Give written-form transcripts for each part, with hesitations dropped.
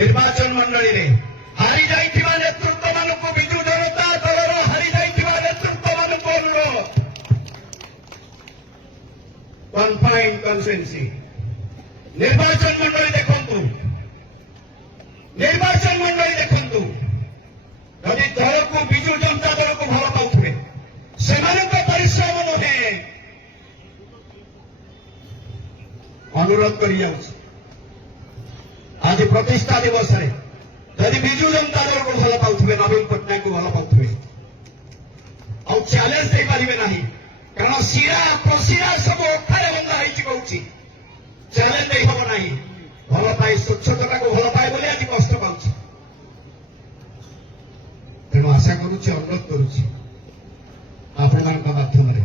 निर्वाचन मंडली रे हारी जाइथिबा नेतृत्व मानक बिजु जनता दलर हारी जाइथिबा नेतृत्व मानक अनुरोध कन्फाइंड कन्स्टिट्युएंसी निर्वाचन मंडली देखंतु जदि दल को बिजु जनता दल को भल पाउथिबे सेमानक परिश्रम नुहे अनुरोध करि जाउछि आज प्रतिष्ठा दिवस रे जदि बिजु जनता दल को भल पाउथिबे नवीन पट्टनायक को भल पाउथिबे और चैलेंज दे पारिबे नाही कारण सिरा प्रसिरा सब ओखारे बंदा होइछि कहूछि चैलेंज दे हबो नाही भल पाए स्वच्छता को भल पाए बोली आज कष्ट पाउछि तेणु आशा करुछि अनुरोध करुछि आपण मानक माध्यम रे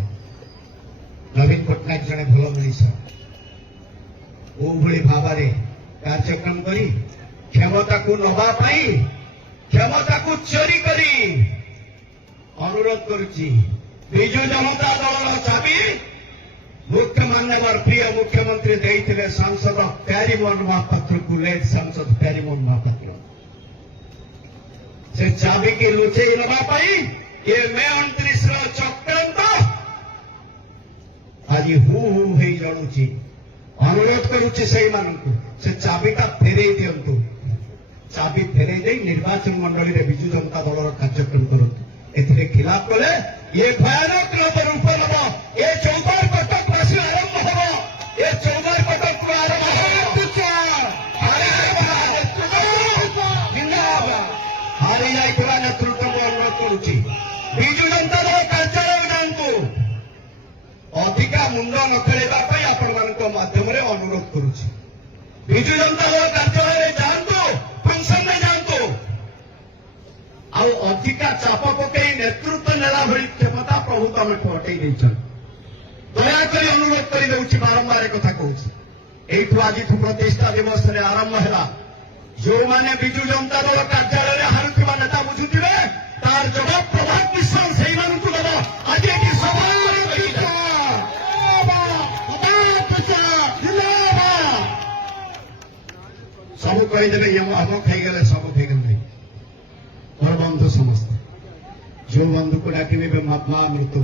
नवीन पट्टनायक जने भल मनीष ओ भली भावरे कार्यक्रम करी क्षमता को नवा पाई क्षमता को चोरी करी अनुरोध करुछि बिजु जनता दल चाबी मुख्य मान्यवर प्रिय मुख्यमंत्री देइथिले सांसद प्यारीमोहन महापात्र को लेट सांसद प्यारीमोहन महापात्र से चाबी की लुचेई नवा पाई ये मे 29 चक्रांत आज हु हेई जणुछि अनुरोध करुछि सेई मानकु से चाबीटा फेरई दियंतु चाबी फेरई दे निर्वाचन मंडली रे बिजु जनता दलर कार्यक्रम करंतु एथिरे खिलाफ कले ये भयानक रूप नब ये चौबार कटक राशि आरंभ हब ये चौबार कटक आरंभ हारी जाइथिबा नेतृत्व को अनुरोध करुछि बिजु जनता दल कार्यालय जांतु अधिका मुंड न खेलवा आपण मानक माध्यम रे अनुरोध करुछि बिजु जनता दल कार्यालय जांतु फंक्शन में जांतु आ अधिका चाप पकई नेतृत्व नेला भली क्षमता प्रभु तमे हटई देछन दयाकरी अनुरोध करि देउछि बारंबार कथा कहूछि एठु आज प्रतिष्ठा दिवस रे आरंभ हैला जो माने बिजु जनता दल कार्यालय रे हारुथिबा नेता बुझुथिबे तार जवाब प्रभात मिश्र सेई मानकु देबो आज एठी सभा सब कहीदेवे हम खाईगले सब खाईगले मोर बंधु समस्त जो बंधु को डाकिबे मृत्यु